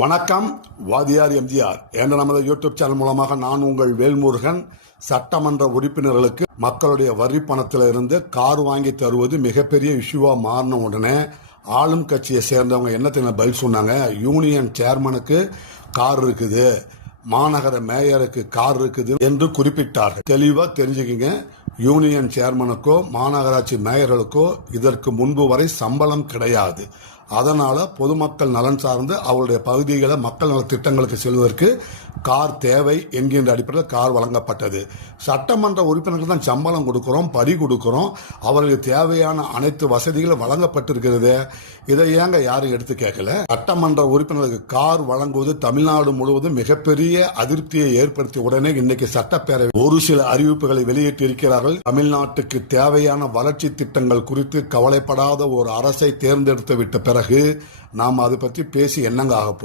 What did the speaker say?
வணக்கம். வாதியார் எம்ஜிஆர் என்ற நமது யூடியூப் சேனல் மூலமாக நான் உங்கள் வேல்முருகன். சட்டமன்ற உறுப்பினர்களுக்கு மக்களுடைய வரி பணத்திலிருந்து கார் வாங்கி தருவது மிகப்பெரிய இஷ்யூவா மாறின உடனே ஆளும் கட்சியை சேர்ந்தவங்க என்னத்தை பதில் சொன்னாங்க? யூனியன் சேர்மனுக்கு கார் இருக்குது, மாநகர மேயருக்கு கார் இருக்குது என்று குறிப்பிட்டார்கள். தெளிவா தெரிஞ்சுக்கிங்க, யூனியன் சேர்மனுக்கோ மாநகராட்சி மேயர்களுக்கோ இதற்கு முன்பு வரை சம்பளம் கிடையாது. அதனால பொதுமக்கள் நலன் சார்ந்து அவருடைய பகுதிகளை மக்கள் நல திட்டங்களுக்கு செல்வதற்கு கார் தேவை என்கின்ற அடிப்படையில் கார் வழங்கப்பட்டது. சட்டமன்ற உறுப்பினர்கள் தான் சம்பளம் கொடுக்கிறோம், படி கொடுக்கிறோம், அவர்களுக்கு தேவையான அனைத்து வசதிகளும் வழங்கப்பட்டிருக்கிறது. இதை ஏங்க யாரும் எடுத்து கேட்கல? சட்டமன்ற உறுப்பினர்களுக்கு கார் வழங்குவது தமிழ்நாடு முழுவதும் மிகப்பெரிய அதிருப்தியை ஏற்படுத்திய உடனே இன்னைக்கு சட்டப்பேரவை ஒரு சில அறிவிப்புகளை வெளியிட்டு இருக்கிறார்கள். தமிழ்நாட்டுக்கு தேவையான வளர்ச்சி திட்டங்கள் குறித்து கவலைப்படாத ஒரு அரசை தேர்ந்தெடுத்து விட்ட பிறகு நாம் அதை பற்றி பேசி என்னங்க ஆகப்போம்?